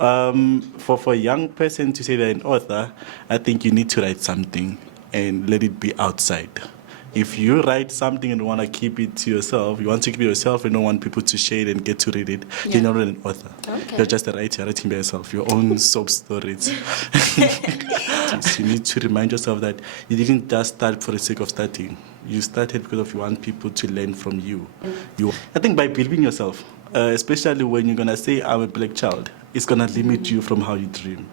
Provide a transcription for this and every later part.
For a young person to say they're an author, I think you need to write something and let it be outside. If you write something and want to keep it to yourself, you want to keep it yourself and don't want people to share it and get to read it, you're not an author. Okay. You're just a writer, writing by yourself, your own sob stories. Yes, you need to remind yourself that you didn't just start for the sake of starting. You started because you want people to learn from you. I think by believing yourself, especially when you're going to say, I'm a black child, it's going to limit you from how you dream.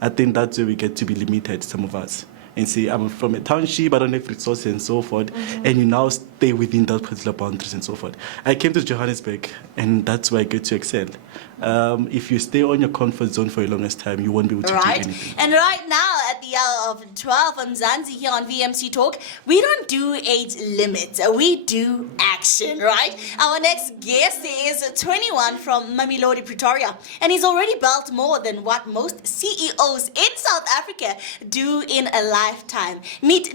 I think that's where we get to be limited, some of us. And say, I'm from a township, I don't have resources and so forth, and you now stay within those particular boundaries and so forth. I came to Johannesburg, and that's where I get to excel. If you stay on your comfort zone for the longest time, you won't be able to do anything. And right now, at the hour of 12, I'm Zanzi here on VMC Talk. We don't do age limits, we do action, right? Our next guest is 21 from Mamelodi, Pretoria, and he's already built more than what most CEOs in South Africa do in a lifetime. Meet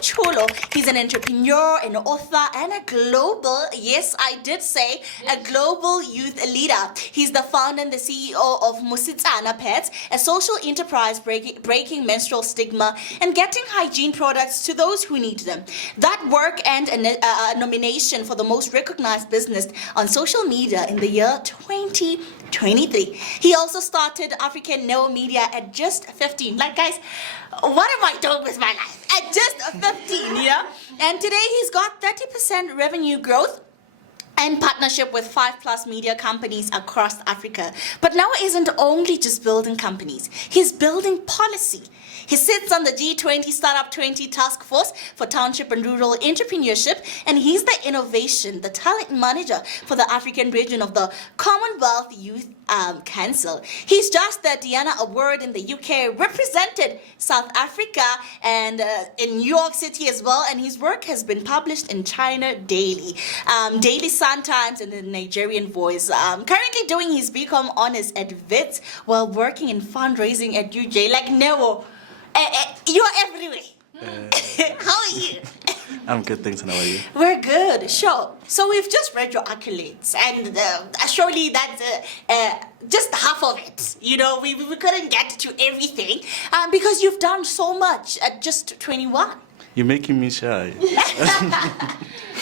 CHOLO. He's an entrepreneur, an author, and a global, yes, I did say, a global youth leader. He's the founder and the CEO of Musitsana Pets, a social enterprise breaking menstrual stigma and getting hygiene products to those who need them. That work and a nomination for the most recognized business on social media in the year 2023. He also started African Neo Media at just 15. Like, guys, what am I doing with my life? At just 15, you know? And today he's got 30% revenue growth and partnership with 5+ media companies across Africa. But now isn't only just building companies, he's building policy. He sits on the G20 Startup 20 Task Force for Township and Rural Entrepreneurship, and he's the innovation, the talent manager for the African region of the Commonwealth Youth Council. He's just the Diana Award in the UK, represented South Africa and in New York City as well, and his work has been published in China Daily, Daily Sun Times, and the Nigerian Voice. Currently doing his BCom honors at WITS while working in fundraising at UJ. Like, no, you're everywhere. How are you? I'm good, thanks, and how are you? We're good, sure. So we've just read your accolades, and surely that's just half of it. You know, we couldn't get to everything because you've done so much at just 21. You're making me shy.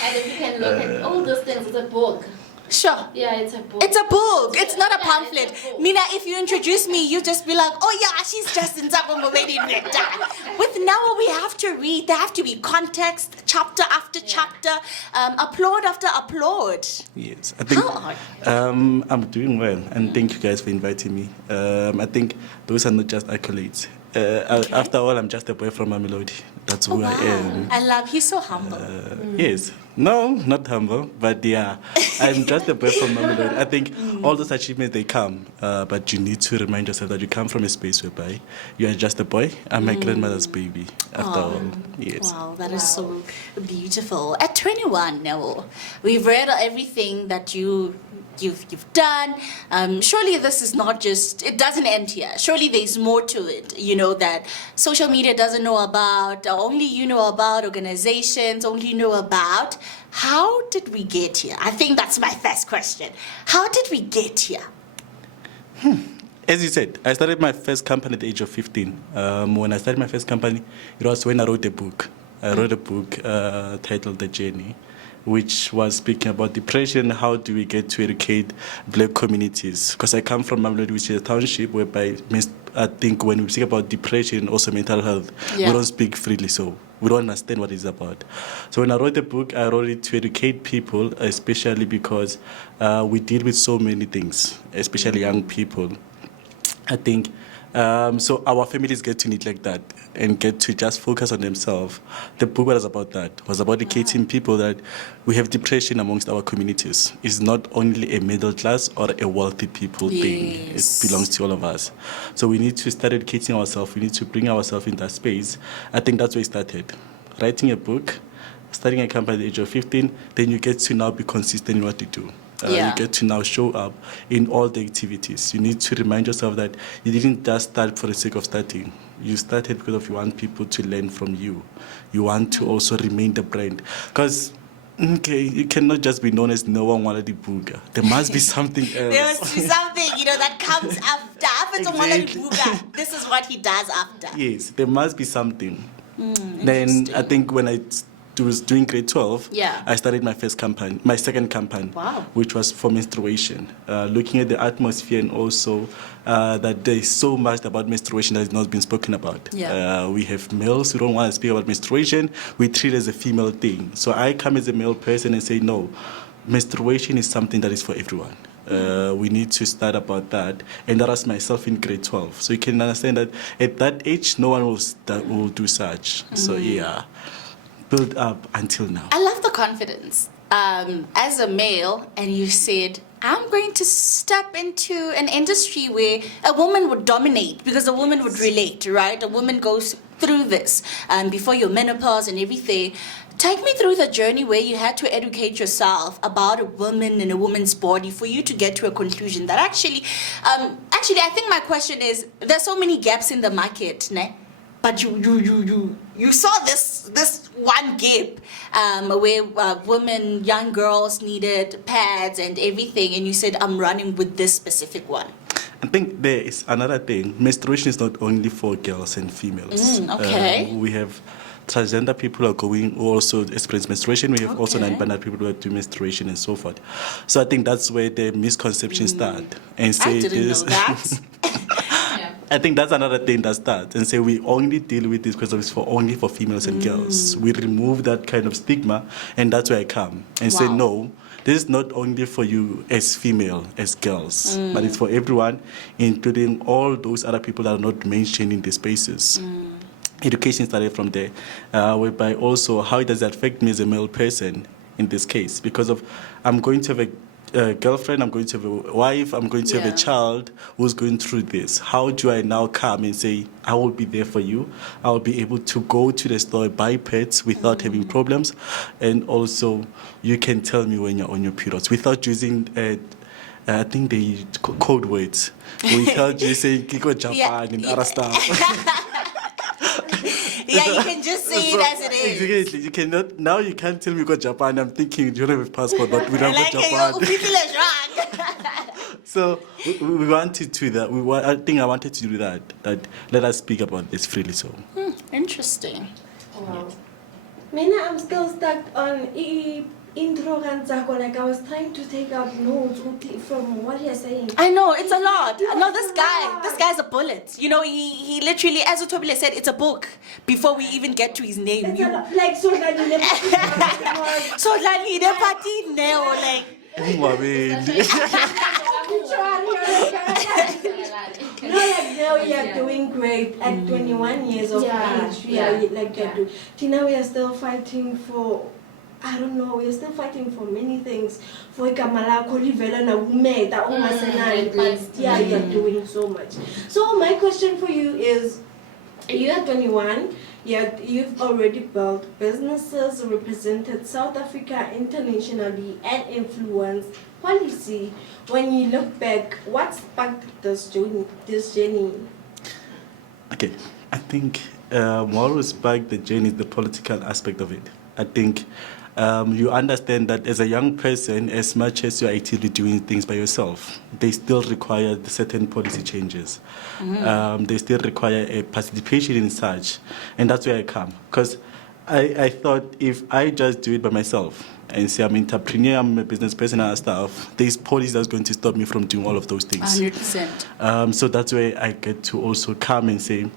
And if you can look at all those things, it's a book. Sure. Yeah, it's a book. It's a book. It's not a Yeah, pamphlet. it's a book. Mina, if you introduce me, you just be like, oh yeah, she's just Ntsako already read. With now we have to read. There have to be context, chapter after chapter, applaud after applaud. Yes, I think How are I'm doing well, and thank you guys for inviting me. I think those are not just accolades. After all, I'm just a boy from Mamelodi. That's who I am. I love you, so humble. Yes. No, not humble, but yeah, I'm just a boy from Mamelodi. I think all those achievements, they come, but you need to remind yourself that you come from a space whereby you are just a boy. I'm my grandmother's baby, after all. Yes. Wow, that is so beautiful. At 21, no, we've read everything that you've done. Surely this is not just, it doesn't end here. Surely there's more to it, you know, that social media doesn't know about, only you know about, organizations only you know about. How did we get here? I think that's my first question. How did we get here? As you said, I started my first company at the age of 15. When I started my first company, it was when I wrote a book. I wrote a book titled The Journey, which was speaking about depression, how do we get to educate black communities. Because I come from Mamelodi, which is a township whereby I think when we speak about depression, also mental health, we don't speak freely, so we don't understand what it's about. So when I wrote the book, I wrote it to educate people, especially because we deal with so many things, especially young people. I think so our families get to neglect that and get to just focus on themselves. The book was about that. It was about educating people that we have depression amongst our communities. It's not only a middle class or a wealthy people thing. It belongs to all of us. So we need to start educating ourselves. We need to bring ourselves in that space. I think that's where it started. Writing a book, starting a company at the age of 15, then you get to now be consistent in what you do. You get to now show up in all the activities. You need to remind yourself that you didn't just start for the sake of starting. You started because you want people to learn from you. You want to also remain the brand. Because, you cannot just be known as no one wanted the booger. There must be something else. There must be something, that comes after. Exactly. This is what he does after. Yes, there must be something. Then I Interesting. think when I was doing grade 12, Yeah. I started my second campaign, Wow. which was for menstruation, looking at the atmosphere and also that there is so much about menstruation that has not been spoken about. Yeah. We have males who don't want to speak about menstruation. We treat it as a female thing. So I come as a male person and say, no, menstruation is something that is for everyone. We need to start about that, and that was myself in grade 12. So you can understand that at that age, no one will do such. So yeah, build up until now. I love the confidence. As a male, and you said, I'm going to step into an industry where a woman would dominate because a woman would relate, right? A woman goes through this before your menopause and everything. Take me through the journey where you had to educate yourself about a woman and a woman's body for you to get to a conclusion that actually, I think my question is, there's so many gaps in the market, ne? But you saw this one gap where women, young girls needed pads and everything, and you said, I'm running with this specific one. I think there is another thing. Menstruation is not only for girls and females. Okay. We have transgender people are going who also experience menstruation. We have also Okay. non-binary people who do menstruation and so forth. So I think that's where the misconceptions start. And say I didn't know that. I think that's another thing that starts and say we only deal with this because it's only for females and girls. We remove that kind of stigma, and that's where I come and say Wow. no. This is not only for you as female, as girls, but it's for everyone, including all those other people that are not mentioned in the spaces. Education started from there, whereby also how does that affect me as a male person in this case? Because of I'm going to have a girlfriend, I'm going to have a wife, I'm going to have Yeah. a child who's going through this. How do I now come and say, I will be there for you? I will be able to go to the store, buy pets without having problems. And also, you can tell me when you're on your periods without using I think they code words. Without you saying, Kiko Japan Yeah, and yeah. other stuff. Yeah, you can just say it as it is. Exactly. You cannot, now you can't tell me you got Japan. I'm thinking, you don't have a passport, but we don't Like, got Japan. we feel it's wrong. So we wanted to that. I think I wanted to do that. That let us speak about this freely. So Interesting. Wow. Mina, I'm still stuck on intro Ntsako. Like I was trying to take out notes from what you're saying. I know, it's a lot. No, this guy's a bullet. You know, he literally, as Thobile said, it's a book before we even get to his name. It's a lot, like so that you never. So like the party now, like No, like now you're doing great at 21 years of Yeah, age. yeah, Like yeah. you're doing. Tina, we are still fighting for. I don't know. We are still fighting for many things. For Kamala, Kolivela, na Umeta, Umasenai, but yeah, you're doing so much. So my question for you is, you are 21. You've already built businesses, represented South Africa internationally, and influenced policy. When you look back, what sparked this journey? okay, I think what will spark the journey is the political aspect of it. I think you understand that as a young person, as much as you're actively doing things by yourself, they still require certain policy changes. They still require a participation in such. And that's where I come. Because I thought if I just do it by myself and say I'm an entrepreneur, I'm a business person and stuff, there's policy that's going to stop me from doing all of those things. 100%. So that's where I get to also come and say,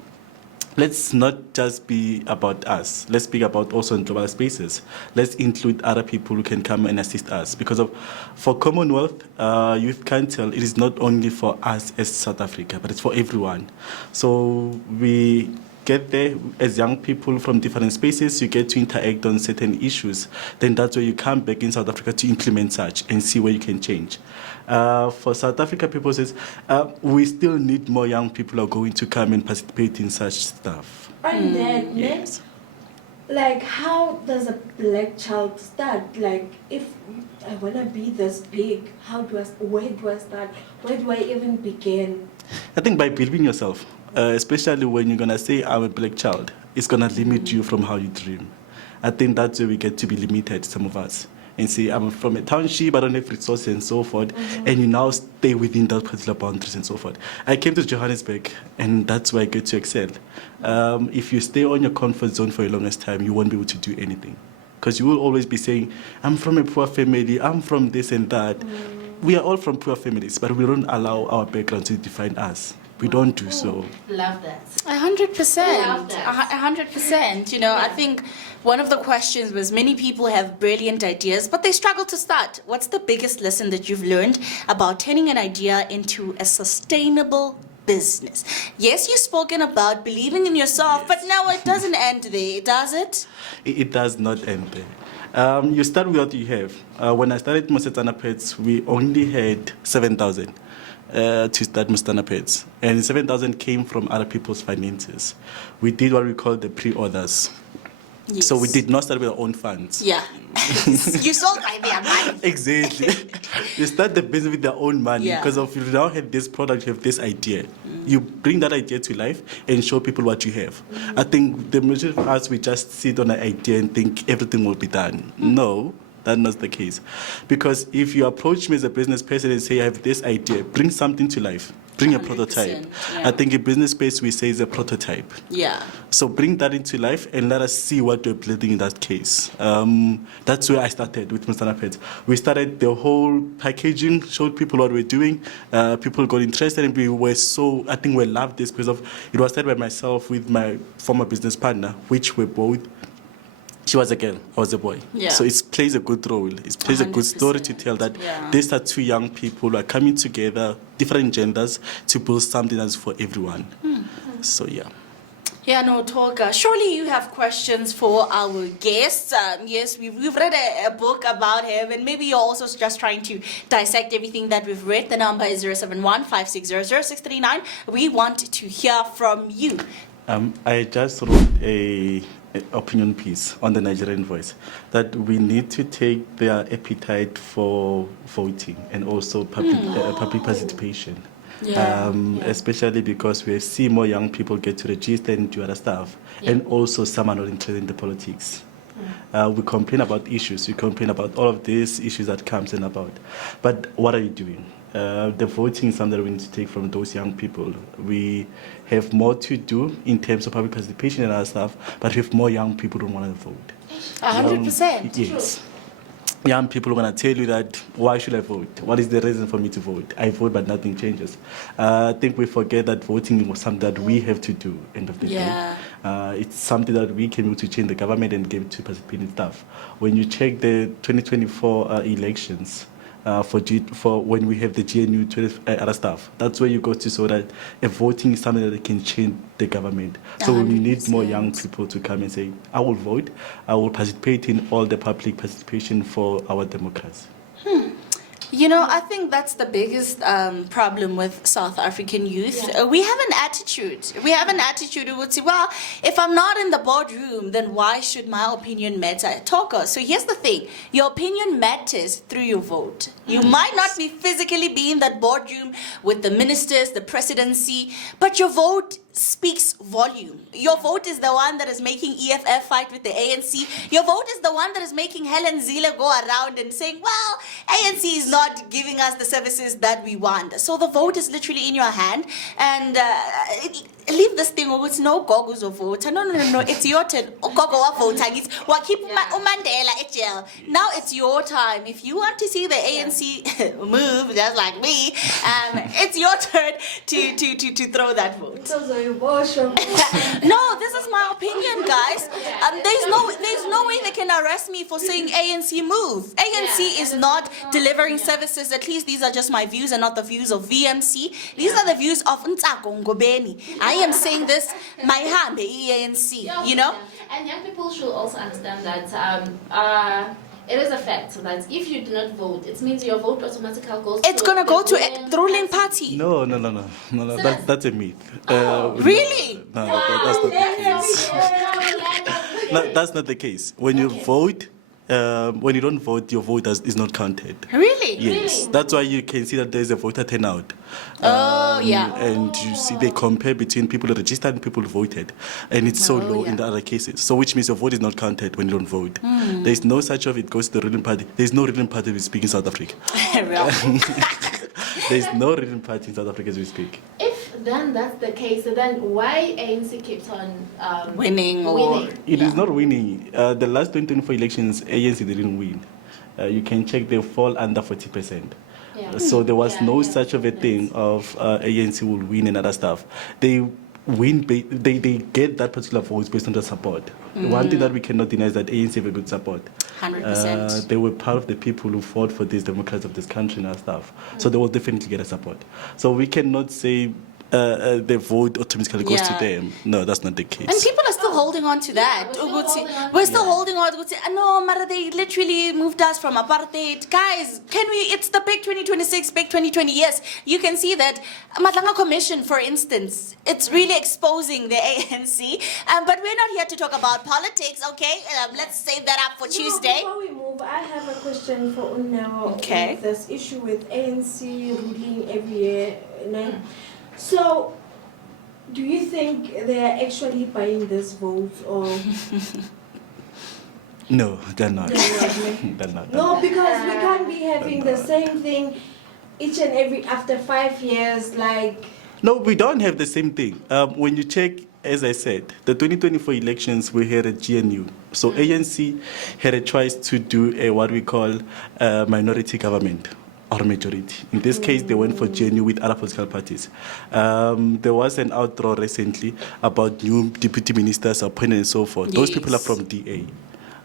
let's not just be about us. Let's speak about also in global spaces. Let's include other people who can come and assist us. Because for Commonwealth Youth Council, it is not only for us as South Africa, but it's for everyone. So we get there as young people from different spaces, you get to interact on certain issues. Then that's where you come back in South Africa to implement such and see where you can change. For South Africa, people says we still need more young people who are going to come and participate in such stuff. On that, Yes. like how does a black child start? Like if I wanna be this big, where do I start? Where do I even begin? I think by believing yourself, especially when you're going to say, I'm a black child, it's going to limit you from how you dream. I think that's where we get to be limited, some of us. and say, I'm from a township, I don't have resources and so forth, and you now stay within those particular boundaries and so forth. I came to Johannesburg, and that's where I get to excel. If you stay on your comfort zone for a longest time, you won't be able to do anything. Because you will always be saying, I'm from a poor family, I'm from this and that. We are all from poor families, but we don't allow our background to define us. We don't do so. Love that. 100%. Love that. 100%. You know, I think one of the questions was many people have brilliant ideas, but they struggle to start. What's the biggest lesson that you've learned about turning an idea into a sustainable business? Yes, you've spoken about believing in yourself, but now it doesn't end there, does it? It does not end there. You start with what you have. When I started Mosetsana Pets, we only had 7,000 to start Mosetsana Pets. And 7,000 came from other people's finances. We did what we call the pre-orders. Yes. So we did not start with our own funds. Yeah. You sold by their money. Exactly. You start the business with their own money Yeah. because of you now have this product, you have this idea. You bring that idea to life and show people what you have. I think the majority of us, we just sit on an idea and think everything will be done. No, that's not the case. Because if you approach me as a business person and say, I have this idea, bring something to life. Bring a 100%, prototype. yeah. I think in business space, we say it's a prototype. Yeah. So bring that into life and let us see what we're building in that case. That's where I started with Mosetsana Pets. We started the whole packaging, showed people what we're doing. People got interested and we were so, I think we loved this because of, it was started by myself with my former business partner, which were both, she was a girl, I was a boy. Yeah. So it plays a good role. It plays a good story to 100%, tell that yeah. these are two young people who are coming together, different genders, to build something that's for everyone. So yeah. Yeah, no, talk. Surely you have questions for our guests. Yes, we've read a book about him, and maybe you're also just trying to dissect everything that we've read. The number is 071-5600-639. We want to hear from you. I just wrote a opinion piece on the Nigerian Voice that we need to take their appetite for voting and also public participation. Yeah. Especially because we see more young people get to register and do other stuff, and also some are not interested in the politics. We complain about issues, we complain about all of these issues that comes in about, but what are you doing? The voting is something that we need to take from those young people. We have more to do in terms of public participation and other stuff, but we have more young people who want to vote. 100%. Yes. Young people are going to tell you that, why should I vote? What is the reason for me to vote? I vote, but nothing changes. I think we forget that voting was something that we have to do, end of the Yeah. day. It's something that we can use to change the government and get to participate in stuff. When you check the 2024 elections, for when we have the GNU other stuff, that's where you go to so that voting is something that can change the government. So we need more young people to come and say, I will vote, I will participate in all the public participation for our democracy. You know, I think that's the biggest problem with South African youth. We have an attitude. We have an attitude who would say, well, if I'm not in the boardroom, then why should my opinion matter? Talker. So here's the thing. Your opinion matters through your vote. You might not be physically be in that boardroom with the ministers, the presidency, but your vote speaks volume. Your vote is the one that is making EFF fight with the ANC. Your vote is the one that is making Helen Zille go around and saying, well, ANC is not giving us the services that we want. So the vote is literally in your hand. And leave this thing over. It's no goggles of vote. No, it's your turn. Gogo wa vote. Keep Mandela at jail. Now it's your time. If you want to see the ANC move, just like me, it's your turn to throw that vote. No, this is my opinion, guys. There's no way they can arrest me for saying ANC move. ANC is not delivering services. At least these are just my views and not the views of VMC. These are the views of Ntsako Ngobeni. I am saying this, my hand, the ANC, you know? And young people should also understand that it is a fact that if you do not vote, it means your vote automatically goes It's to going to go to the the ruling party. No. That's a myth. Really? No, that's not the case. No, that's not the case. When you vote, when you don't vote, your vote is not counted. Really? Yes, that's why you can see that there's a voter turnout. Oh, yeah. And you see they compare between people registered and people who voted, and it's so low in the other cases. So which means your vote is not counted when you don't vote. There's no such of it goes to the ruling party. There's no ruling party we speak in South Africa. There's no ruling party in South Africa as we speak. If then that's the case, then why ANC keeps on Winning or- winning? It is not winning. The last 2024 elections, ANC didn't win. You can check they fall under 40%. Yeah. So there was no Yeah, such of a thing of ANC will win and other stuff. They win, they get that particular vote based on the support. One thing that we cannot deny is that ANC have a good support. 100%. They were part of the people who fought for this democracy of this country and other stuff. So they will definitely get a support. So we cannot say the vote automatically goes to Yeah. them. No, that's not the case. And people are still holding on to that. we're still holding on We're to still that. holding on to no, Mara, they literally moved us from apartheid. Guys, it's the big 2026, big 2020. Yes, you can see that Matlanga Commission, for instance, it's really exposing the ANC. But we're not here to talk about politics, okay? Let's save that up for Tuesday. Before we move, I have a question for Unnawa. Okay. This issue with ANC ruling every year. So, do you think they are actually buying this vote or? No, they're not. They're They're not. No, because we can't be having the same thing each and every after 5 years. Like, No, we don't have the same thing. When you check, as I said, the 2024 elections, we had a GNU. So ANC had a choice to do a what we call a minority government or majority. In this case, they went for GNU with other political parties. There was an outroar recently about new deputy ministers appointed and so forth. Those people are Yes. from DA.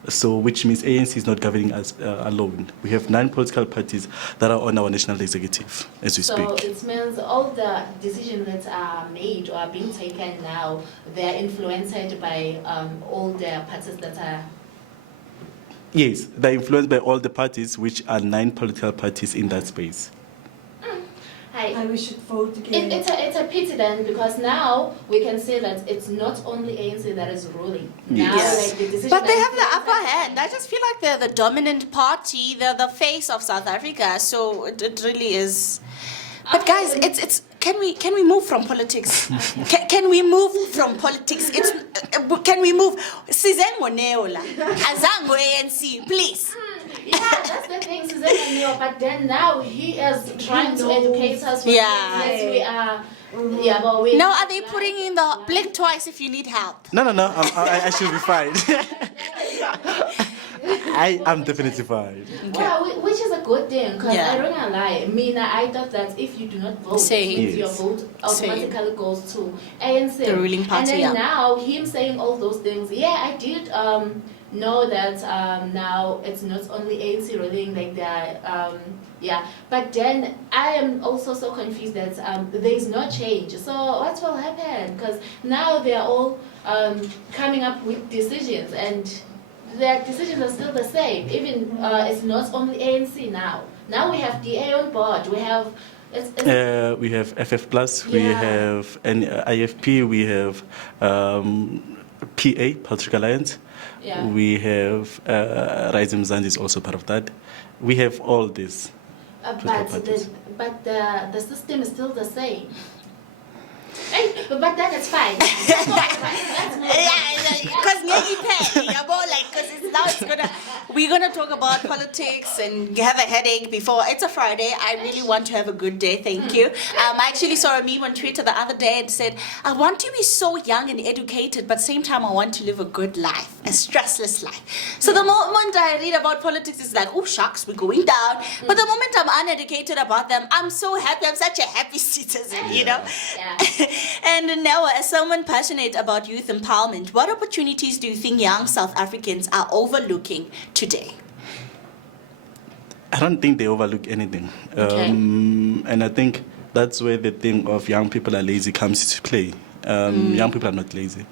So, which means ANC is not governing us alone. We have 9 political parties that are on our national executive as we So speak. it means all the decisions that are made or are being taken now, they're influenced by all the parties that are. Yes, they're influenced by all the parties, which are 9 political parties in that space. Hi. we should vote again. It's a pity then, because now we can say that it's not only ANC that is ruling. Now, Yes. like, the decision But they that have the is upper hand. I just feel like they're the dominant party. They're the face of South Africa. So it really is. But guys, it's can we move from politics? Can we move from politics? Can we move? Sizengo Neola, Azango ANC, please. Yeah, that's the thing, Suzanne knew, but then now he is trying to educate us. For Yeah. things that we are. Yeah, but we. Now, are they putting in the blink twice if you need help? No, I should be fine. I'm definitely fine. Well, which is a good thing, because Yeah. I don't gonna lie. I thought that if you do not vote, Same. it means your Yes. vote automatically goes to ANC. The ruling party, And then yeah. now, him saying all those things, yeah, I did know that now it's not only ANC ruling, like they're, yeah. But then I am also so confused that there is no change. So what will happen? Because now they're all coming up with decisions, and their decisions are still the same. Even it's not only ANC now. Now we have DA on board. We have. We have FF Plus, we Yeah. have IFP, we have PA, Patrick Alliance. Yeah. We have Rising Mzansi is also part of that. We have all this. But the system is still the same. Hey, but then it's fine. Let's move on. Because we're gonna talk about politics and have a headache before it's a Friday. I really want to have a good day, thank you. I actually saw a meme on Twitter the other day and said, I want to be so young and educated, but same time I want to live a good life, a stressless life. So the moment I read about politics, it's like, oh shucks, we're going down. But the moment I'm uneducated about them, I'm so happy. I'm such a happy citizen, you know. Yeah. And now, as someone passionate about youth empowerment, what opportunities do you think young South Africans are overlooking today? I don't think they overlook anything. Okay. And I think that's where the thing of young people are lazy comes into play. Young people are not lazy.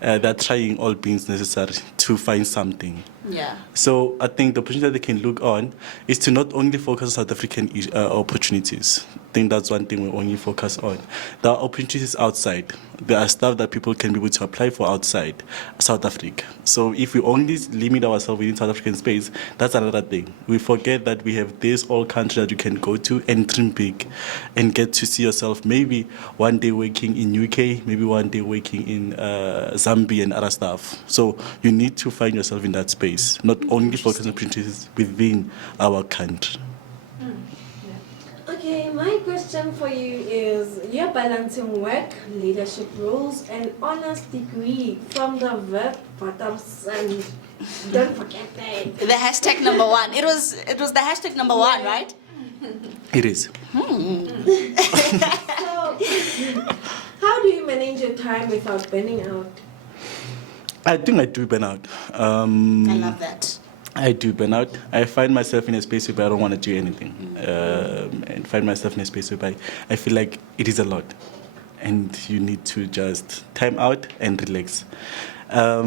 They're trying all means necessary to find something. Yeah. So I think the opportunity that they can look on is to not only focus on South African opportunities. I think that's one thing we only focus on. There are opportunities outside. There are stuff that people can be able to apply for outside South Africa. So if we only limit ourselves within South African space, that's another thing. We forget that we have this whole country that you can go to and dream big and get to see yourself maybe one day working in UK, maybe one day working in Zambia and other stuff. So you need to find yourself in that space, not only focus on opportunities within our country. Okay, my question for you is, you're balancing work, leadership roles, and honors degree from the verb bottoms, and don't forget that. The hashtag number one. It was the hashtag number one, right? It is. So, how do you manage your time without burning out? I think I do burn out. I love that. I do burn out. I find myself in a space where I don't want to do anything, and find myself in a space where I feel like it is a lot, and you need to just time out and relax. I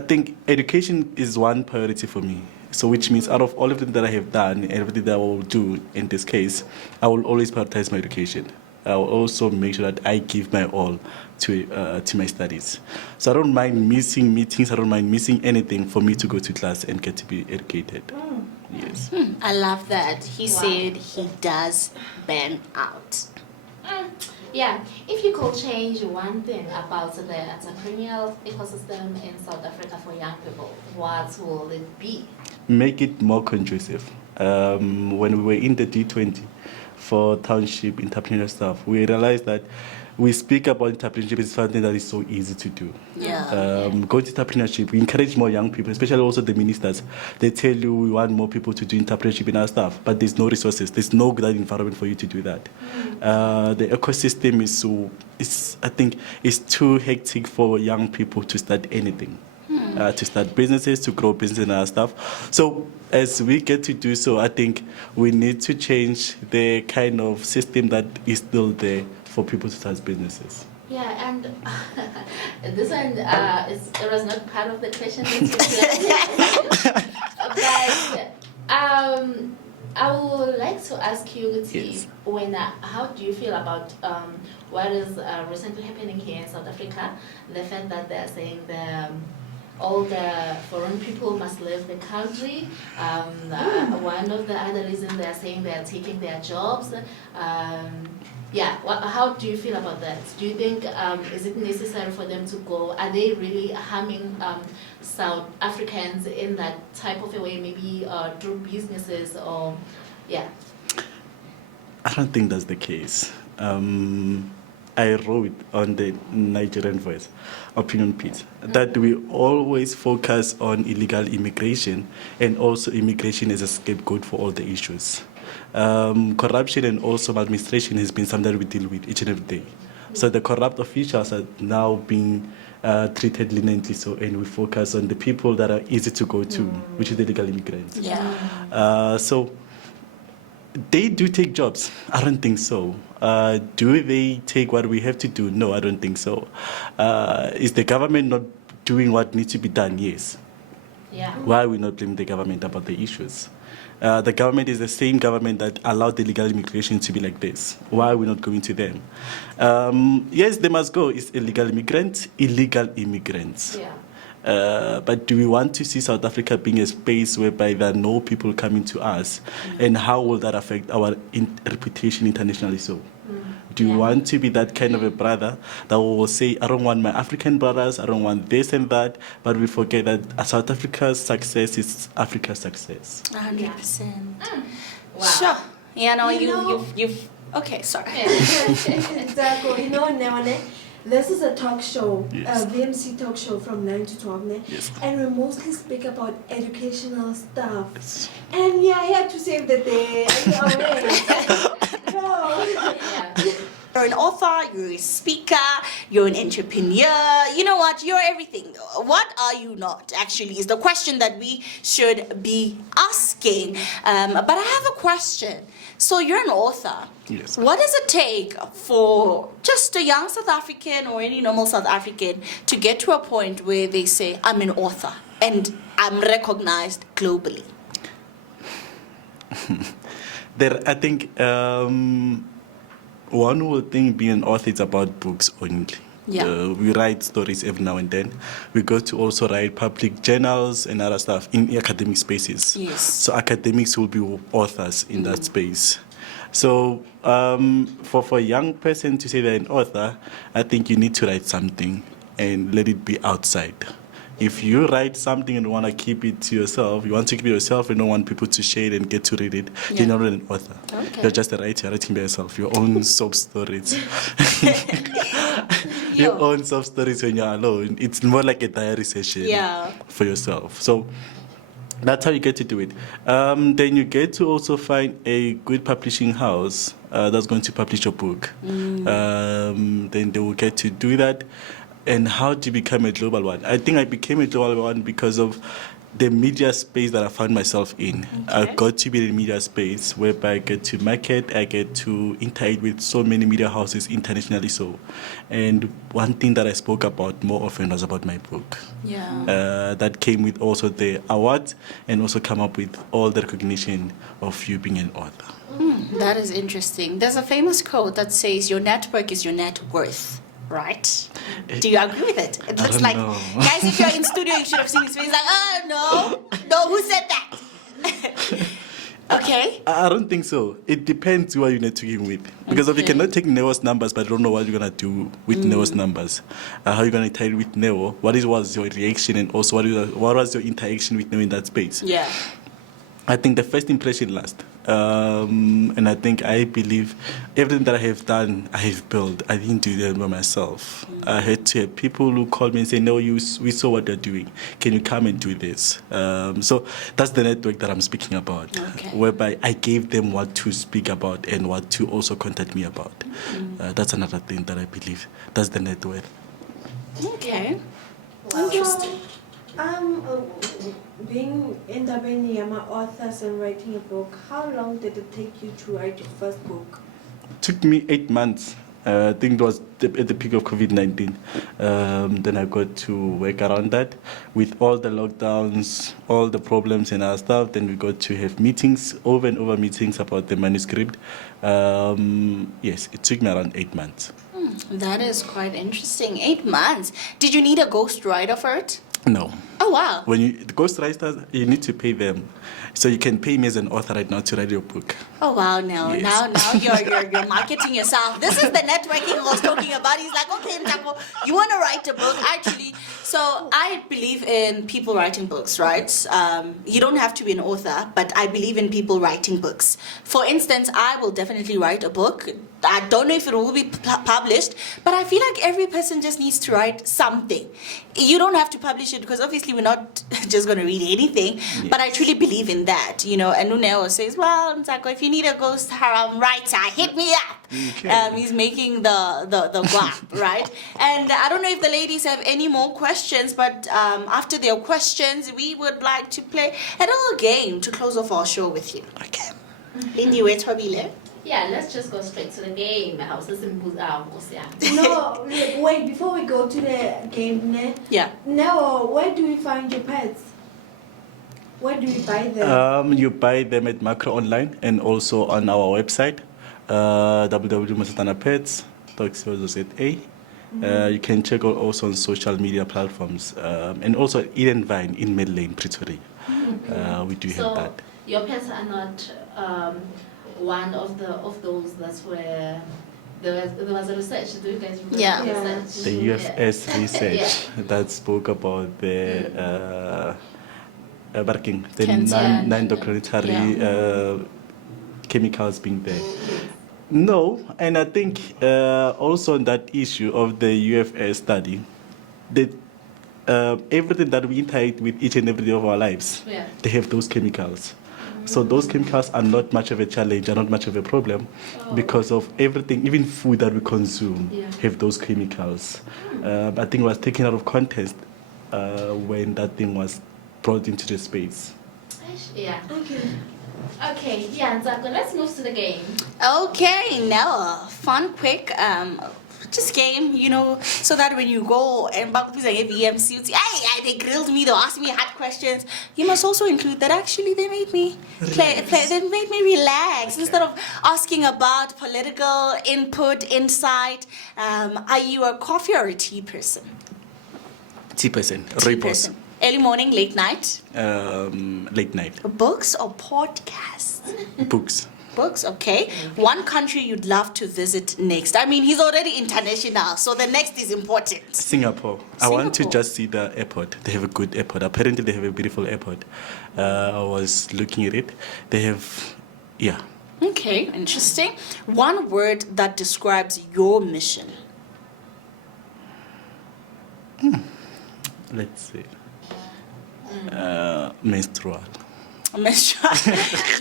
think education is one priority for me. So which means out of all of it that I have done, everything that I will do in this case, I will always prioritize my education. I will also make sure that I give my all to my studies. So I don't mind missing meetings, I don't mind missing anything for me to go to class and get to be educated. Yes. I love that. He said he does burn out. Yeah, if you could change one thing about the entrepreneurial ecosystem in South Africa for young people, what will it be? Make it more conducive. When we were in the D20 for township entrepreneurial stuff, we realized that we speak about entrepreneurship is something that is so easy to do. Yeah. Go to entrepreneurship. We encourage more young people, especially also the ministers. They tell you we want more people to do entrepreneurship in our stuff, but there's no resources. There's no good environment for you to do that. The ecosystem I think, is too hectic for young people to start anything. To start businesses, to grow business and our stuff. So as we get to do so, I think we need to change the kind of system that is still there for people to start businesses. Yeah, and this one it was not part of the question that you planned. But I would like to ask you, Yes. how do you feel about what is recently happening here in South Africa? The fact that they are saying all the foreign people must leave the country. One of the other reasons they are saying they are taking their jobs. How do you feel about that? Do you think is it necessary for them to go? Are they really harming South Africans in that type of a way, maybe through businesses or I don't think that's the case. I wrote on the Nigerian Voice opinion piece that we always focus on illegal immigration and also immigration as a scapegoat for all the issues. Corruption and also maladministration has been something that we deal with each and every day. So the corrupt officials are now being treated leniently, and we focus on the people that are easy to go to, which is the illegal immigrants. Yeah. So they do take jobs. I don't think so. Do they take what we have to do? No, I don't think so. Is the government not doing what needs to be done? Yes. Yeah. Why are we not blaming the government about the issues? The government is the same government that allowed the illegal immigration to be like this. Why are we not going to them? Yes, they must go. It's illegal immigrants. Yeah. But do we want to see South Africa being a space whereby there are no people coming to us? And how will that affect our reputation internationally? So, do you want to be that kind of a brother that will say, I don't want my African brothers, I don't want this and that, but we forget that South Africa's success is Africa's success. 100%. Wow. Sure. Yeah, no, You know- you've. Okay, sorry. Ntsako, Neone, this is a talk show, Yes. a VMC talk show from 9 to 12, ne? Yes. And we mostly speak about educational stuff. Yes. And we are here to save the day. Are you aware? No. Yeah. You're an author, you're a speaker, you're an entrepreneur. You know what? You're everything. What are you not, actually, is the question that we should be asking. But I have a question. So you're an author. Yes. What does it take for just a young South African or any normal South African to get to a point where they say, I'm an author and I'm recognized globally? I think one would think being an author is about books only. Yeah. We write stories every now and then. We go to also write public journals and other stuff in academic spaces. Yes. So academics will be authors in that space. So for a young person to say they're an author, I think you need to write something and let it be outside. If you write something and want to keep it to yourself, you want to keep it yourself and don't want people to share it and get to read it, you're not an author. Okay. You're just a writer, writing by yourself, your own sob stories. Your own sob stories when you're alone. It's more like a diary session for yourself. So that's how you get to do it. Then you get to also find a good publishing house that's going to publish your book. Then they will get to do that. And how do you become a global one? I think I became a global one because of the media space that I found myself in. I got to be in a media space whereby I get to market, I get to interact with so many media houses internationally. So, and one thing that I spoke about more often was about my book. That came with also the awards and also come up with all the recognition of you being an author. That is interesting. There's a famous quote that says, your network is your net worth. Right? Do you agree with it? It looks like, guys, if you're in studio, you should have seen his face. Like, oh, no, who said that? Okay. I don't think so. It depends who are you networking with. Because if you cannot take Neo's numbers, but don't know what you're going to do with Neo's numbers, how are you going to tie it with Neo? What was your reaction and also what was your interaction with Neo in that space? Yeah. I think the first impression lasts. And I believe everything that I have done, I have built. I didn't do that by myself. I had to have people who called me and say, no, we saw what they're doing. Can you come and do this? So that's the network that I'm speaking about, whereby I gave them what to speak about and what to also contact me about. That's another thing that I believe. That's the network. Okay. Interesting. Being in the Benyama authors and writing a book, how long did it take you to write your first book? It took me 8 months. I think it was at the peak of COVID-19. Then I got to work around that with all the lockdowns, all the problems and our stuff. Then we got to have meetings, over and over meetings about the manuscript. Yes, it took me around 8 months. That is quite interesting. 8 months. Did you need a ghostwriter for it? No. Oh, wow. When the ghostwriters, you need to pay them. So you can pay me as an author right now to write your book. Oh, wow, no. Yes. Now you're marketing yourself. This is the networking I was talking about. He's like, okay, Ntsako, you want to write a book? Actually, so I believe in people writing books, right? You don't have to be an author, but I believe in people writing books. For instance, I will definitely write a book. I don't know if it will be published, but I feel like every person just needs to write something. You don't have to publish it because obviously we're not just going to read anything, but I truly believe in that, you know. And Nuneo says, well, Ntsako, if you need a ghost haram writer, hit me up. He's making the guap, right? And I don't know if the ladies have any more questions, but after their questions, we would like to play a little game to close off our show with you. Okay. Lindiwe, Thobile. Yeah, let's just go straight to the game. No, wait, before we go to the game, Now, where do we find your pets? Where do you buy them? You buy them at Macro Online and also on our website, www.masatanapets.co.za. You can check out also on social media platforms and also Eden Vine in Medlane, Pretoria. We do have that. Your pets are not one of those that's where there was a research. Do you guys remember research? The UFS research that spoke about the non-documentary chemicals being there. No, and I think also on that issue of the UFS study, that everything that we interact with each and every day of our lives, they have those chemicals. So those chemicals are not much of a challenge, are not much of a problem because of everything, even food that we consume have those chemicals. I think it was taken out of context when that thing was brought into the space. Yeah. Okay. Okay, yeah, Ntsako, let's move to the game. Okay, now fun, quick, just game, so that when you go and back to VMC, they grilled me, they asked me hard questions. You must also include that actually they made me they made me relax instead of asking about political input, insight. Are you a coffee or a tea person? Tea person, Tea rooibos. person. Early morning, late night? Late night. Books or podcasts? Books. Books, okay. One country you'd love to visit next. I mean, he's already international, so the next is important. Singapore. I want to Singapore. just see the airport. They have a good airport. Apparently, they have a beautiful airport. I was looking at it. They have, yeah. Okay, interesting. One word that describes your mission. Let's see. Menstrual. Menstrual.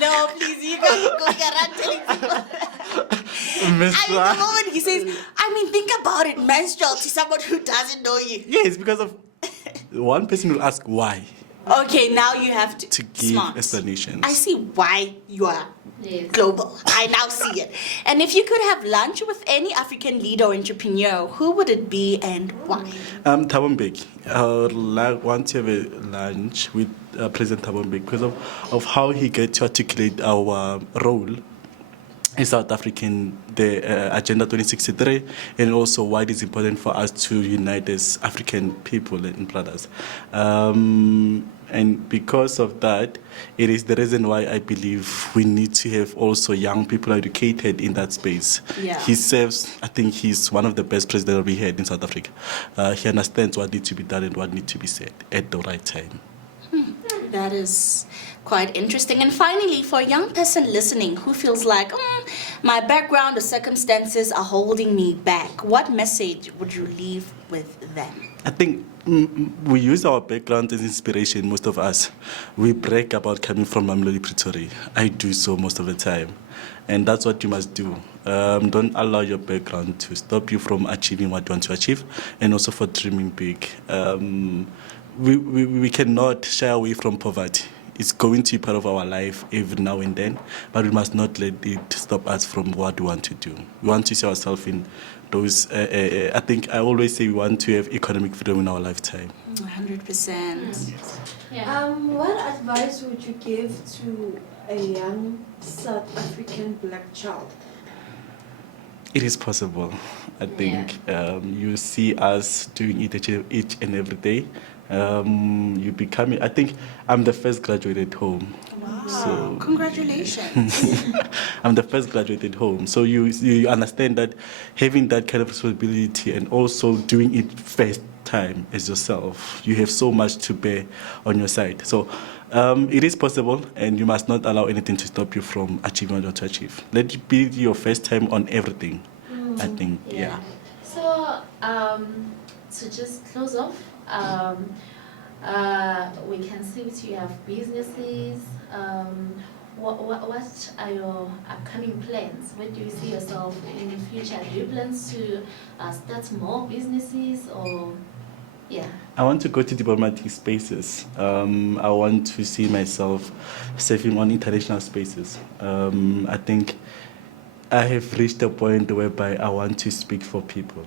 No, please, you can't go around telling people. Menstrual. The moment he says, think about it, menstrual to someone who doesn't know you. Yes, because of one person will ask why Okay, now you have to give smart. explanations. I see why you are Yes. global. I now see it. And if you could have lunch with any African leader or entrepreneur, who would it be and why? Thabo Mbeki. I would want to have a lunch with President Thabo Mbeki because of how he gets to articulate our role in South African, the Agenda 2063, and also why it is important for us to unite as African people and brothers. And because of that, it is the reason why I believe we need to have also young people educated in that space. Yeah. He serves, I think he's one of the best presidents we had in South Africa. He understands what needs to be done and what needs to be said at the right time. That is quite interesting. And finally, for a young person listening who feels like, my background or circumstances are holding me back, what message would you leave with them? I think we use our background as inspiration, most of us. We brag about coming from Mamelodi, Pretoria. I do so most of the time. And that's what you must do. Don't allow your background to stop you from achieving what you want to achieve and also for dreaming big. We cannot shy away from poverty. It's going to be part of our life every now and then, but we must not let it stop us from what we want to do. We want to see ourselves in those, I think I always say we want to have economic freedom in our lifetime. 100%. Yeah. What advice would you give to a young South African black child? It is possible. I think you see us doing it each and every day. You becoming. I think I'm the first graduate at home. Wow. So Congratulations. I'm the first graduate at home. So you understand that having that kind of responsibility and also doing it first time as yourself, you have so much to bear on your side. So it is possible, and you must not allow anything to stop you from achieving what you want to achieve. Let it be your first time on everything. I think, yeah. So, to just close off, we can see that you have businesses. What are your upcoming plans? Where do you see yourself in the future? Do you plan to start more businesses or, yeah? I want to go to diplomatic spaces. I want to see myself serving on international spaces. I think I have reached a point whereby I want to speak for people,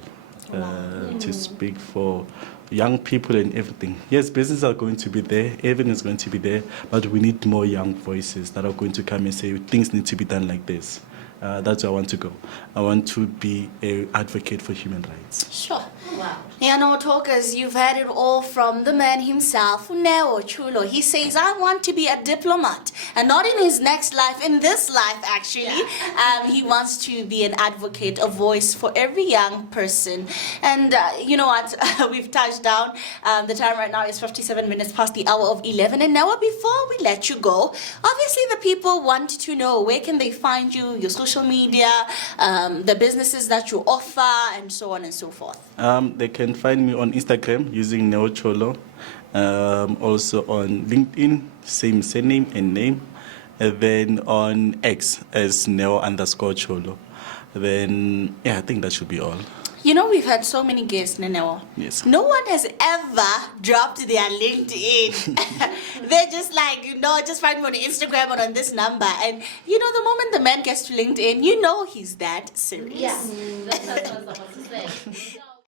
to speak for young people and everything. Yes, businesses are going to be there, everything is going to be there, but we need more young voices that are going to come and say things need to be done like this. That's where I want to go. I want to be an advocate for human rights. Sure. Wow. Talkers, you've heard it all from the man himself, CHOLO. He says, I want to be a diplomat. And not in his next life, in this life, actually. Yeah. He wants to be an advocate, a voice for every young person. And you know what? We've touched down. The time right now is 57 minutes past the hour of 11. And now, before we let you go, obviously the people want to know where can they find you, your social media, the businesses that you offer, and so on and so forth. They can find me on Instagram using CHOLO. Also on LinkedIn, same surname and name. And then on X as _Cholo. Then, yeah, I think that should be all. You know, we've had so many guests, Nenewa. Yes. No one has ever dropped their LinkedIn. They're just like, just find me on Instagram or on this number. And, the moment the man gets to LinkedIn, you know he's that serious. Yeah, that's what I was about to say.